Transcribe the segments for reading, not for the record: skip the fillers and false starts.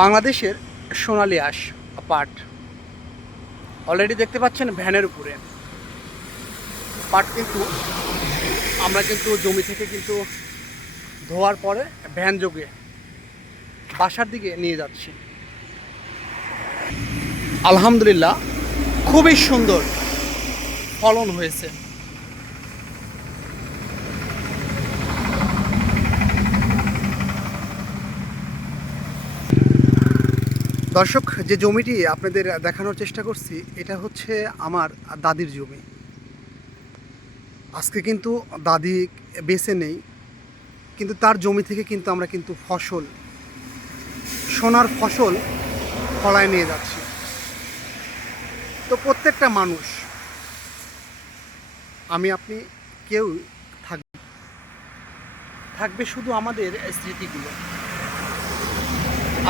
বাংলাদেশের সোনালী আঁশ পাট অলরেডি দেখতে পাচ্ছেন ভ্যানের উপরে। পাট কিন্তু আমরা কিন্তু জমি থেকে কিন্তু ধোয়ার পরে ভ্যান যোগে বাসার দিকে নিয়ে যাচ্ছি। আলহামদুলিল্লাহ খুবই সুন্দর ফলন হয়েছে। দর্শক, যে জমিটি আপনাদের দেখানোর চেষ্টা করছি এটা হচ্ছে আমার দাদির জমি। আজকে কিন্তু দাদি বেঁচে নেই, কিন্তু তার জমি থেকে কিন্তু আমরা কিন্তু ফসল, সোনার ফসল ফলায় নিয়ে যাচ্ছি। তো প্রত্যেকটা মানুষ, আমি আপনি, কেউ থাকবে শুধু আমাদের স্মৃতিগুলো।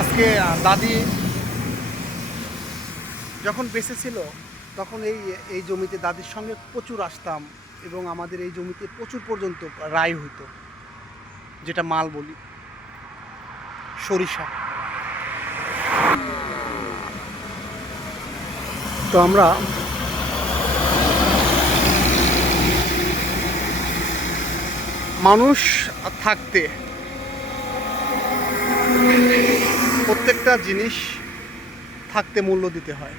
আজকে দাদি যখন বেঁচে ছিল তখন এই এই জমিতে দাদির সঙ্গে প্রচুর আসতাম, এবং আমাদের এই জমিতে প্রচুর পর্যন্ত রাই হইতো, যেটা মাল বলি, সরিষা। তো আমরা মানুষ থাকতে প্রত্যেকটা জিনিস থাকতে মূল্য দিতে হয়।